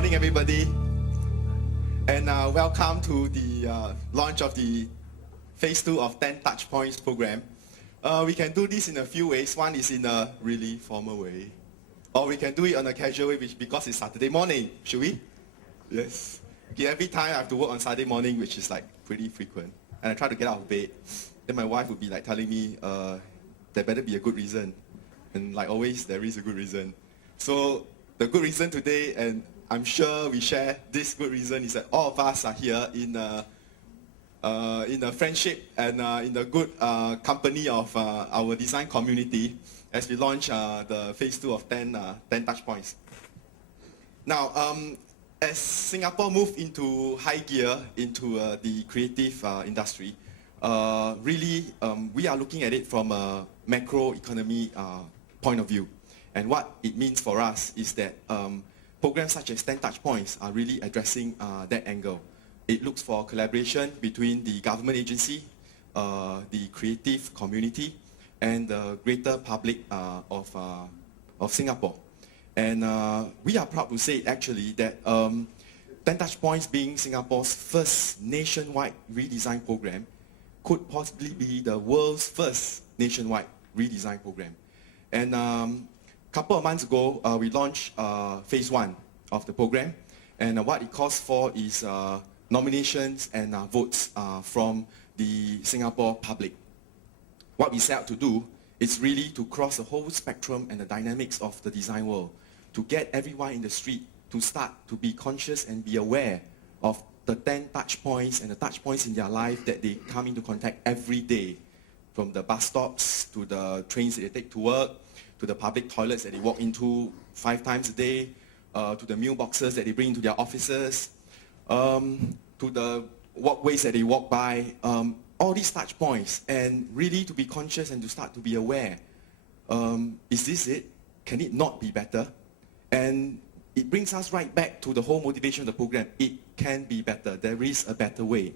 morning, everybody, and welcome to the launch of the Phase 2 of 10 Touchpoints program. We can do this in a few ways. One is in a really formal way, or we can do it on a casual way, because it's Saturday morning. Should we? Yes. Okay, every time I have to work on Saturday morning, which is like pretty frequent, and I try to get out of bed, then my wife would be like telling me, there better be a good reason. And like always, there is a good reason. So the good reason today, and I'm sure we share this good reason, is that all of us are here in a friendship and in the good company of our design community as we launch the Phase 2 of 10 Touchpoints. Now, as Singapore moves into high gear into the creative industry, really we are looking at it from a macro economy point of view. And what it means for us is that programs such as 10 Touchpoints are really addressing that angle. It looks for collaboration between the government agency, the creative community, and the greater public of Singapore. And we are proud to say actually that 10 Touchpoints, being Singapore's first nationwide redesign program, could possibly be the world's first nationwide redesign program. And a couple of months ago, we launched Phase 1 of the program, and what it calls for is nominations and votes from the Singapore public. What we set out to do is really to cross the whole spectrum and the dynamics of the design world, to get everyone in the street to start to be conscious and be aware of the 10 touch points and the touch points in their life that they come into contact every day, from the bus stops to the trains that they take to work, to the public toilets that they walk into 5 times a day, to the meal boxes that they bring into their offices, to the walkways that they walk by, all these touch points, and really to be conscious and to start to be aware. Is this it? Can it not be better? And it brings us right back to the whole motivation of the program. It can be better. There is a better way.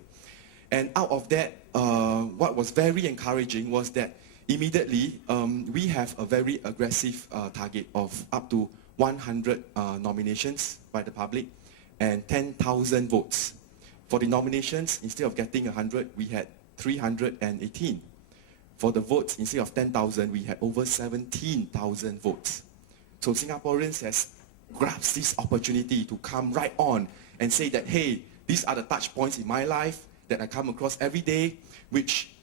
And out of that, what was very encouraging was that immediately we have a very aggressive target of up to 100 nominations by the public and 10,000 votes. For the nominations, instead of getting 100, we had 318. For the votes, instead of 10,000, we had over 17,000 votes. So Singaporeans has grasped this opportunity to come right on and say that, hey, these are the touch points in my life that I come across every day, which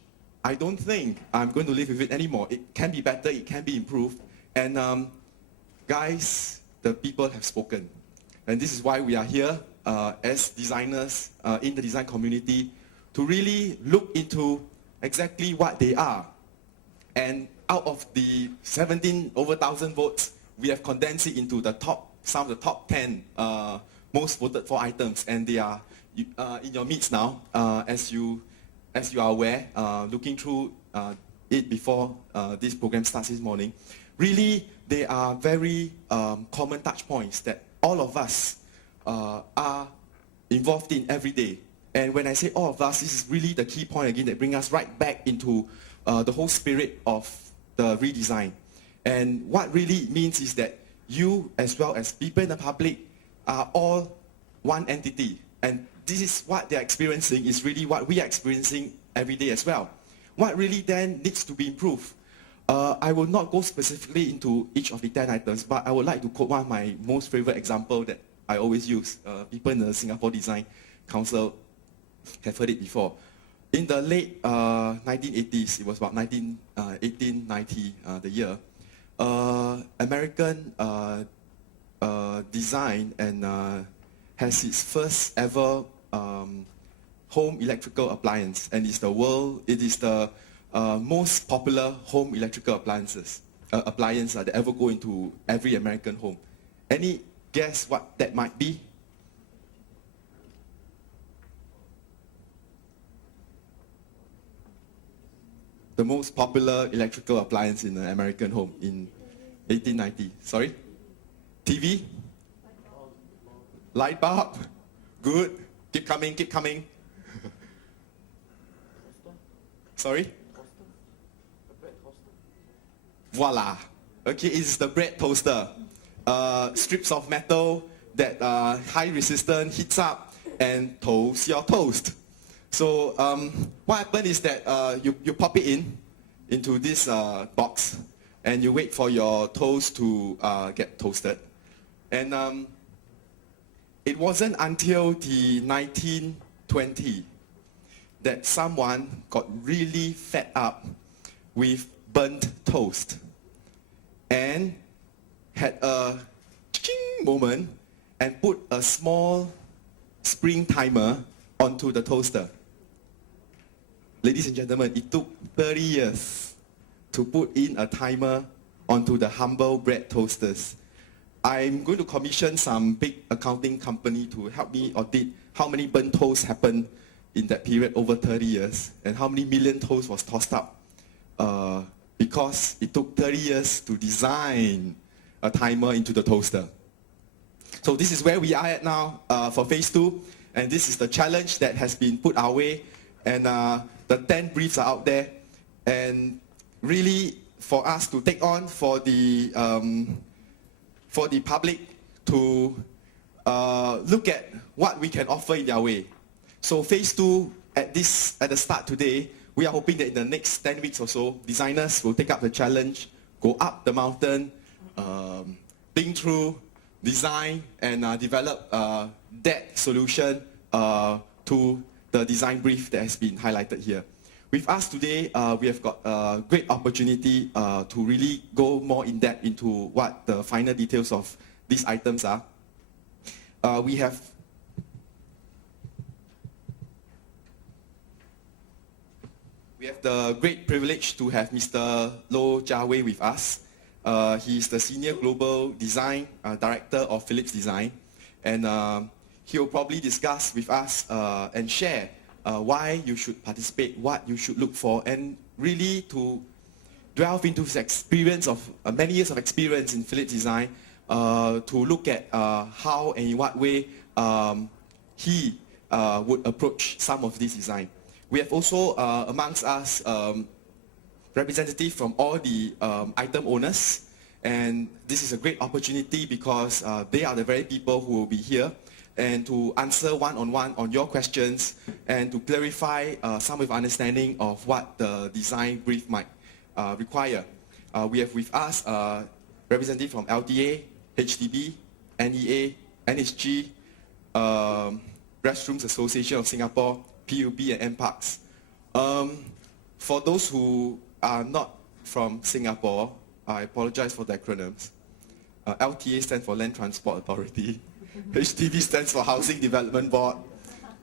I don't think I'm going to live with it anymore. It can be better, it can be improved. And guys, the people have spoken. And this is why we are here as designers in the design community to really look into exactly what they are. And out of the 17 over 1,000 votes, we have condensed it into the some of the top 10 most voted for items, and they are in your midst now, as you are aware, looking through it before this program starts this morning. Really, they are very common touch points that all of us are involved in every day. And when I say all of us, this is really the key point again that brings us right back into the whole spirit of the redesign. And what really means is that you, as well as people in the public, are all one entity. And this is what they're experiencing, is really what we are experiencing every day as well. What really then needs to be improved? I will not go specifically into each of the 10 items, but I would like to quote one of my most favorite example that I always use. People in the Singapore Design Council have heard it before. In the late 1980s, it was about 1890, the year, American design and has its first ever home electrical appliance, and it is the most popular home electrical appliance that ever go into every American home. Any guess what that might be? The most popular electrical appliance in an American home in 1890. Sorry? TV? Light bulb? Good. Keep coming, keep coming. Sorry? Voila. Okay, it's the bread toaster. Strips of metal that high resistance heats up and toasts your toast. So what happened is that you pop it into this box, and you wait for your toast to get toasted. And it wasn't until the 1920 that someone got really fed up with burnt toast and had a ching moment and put a small spring timer onto the toaster. Ladies and gentlemen, it took 30 years to put in a timer onto the humble bread toasters. I'm going to commission some big accounting company to help me audit how many burnt toasts happened in that period over 30 years and how many million toasts was tossed up because it took 30 years to design a timer into the toaster. So this is where we are at now for phase 2, and this is the challenge that has been put our way, and the 10 briefs are out there, and really for us to take on for the public to look at what we can offer in their way. So phase 2 at the start today, we are hoping that in the next 10 weeks or so, designers will take up the challenge, go up the mountain, think through, design, and develop that solution to the design brief that has been highlighted here. With us today, we have got a great opportunity to really go more in depth into what the final details of these items are. We have the great privilege to have Mr. Loh Jia Wei with us. He is the Senior Global Design Director of Philips Design, and he'll probably discuss with us and share why you should participate, what you should look for, and really to delve into his experience of many years of experience in Philips Design to look at how and in what way he would approach some of this design. We have also amongst us representatives from all the item owners, and this is a great opportunity because they are the very people who will be here and to answer one-on-one on your questions and to clarify some of understanding of what the design brief might require. We have with us representatives from LTA, HDB, NEA, NHG, Restrooms Association of Singapore, PUB, and NParks. For those who are not from Singapore, I apologize for the acronyms. LTA stands for Land Transport Authority. HDB stands for Housing Development Board.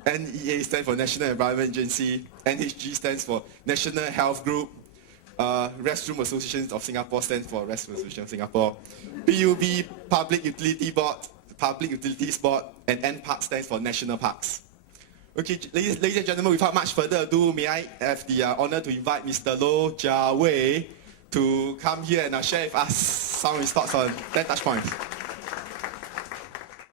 NEA stands for National Environment Agency. NHG stands for National Health Group. Restroom Association of Singapore stands for Restroom Association of Singapore. PUB, Public Utility Board, Public Utilities Board, and NParks stands for National Parks. Okay, ladies and gentlemen, without much further ado, may I have the honor to invite Mr. Loh Jia Wei to come here and share with us some of his thoughts on 10 Touchpoints.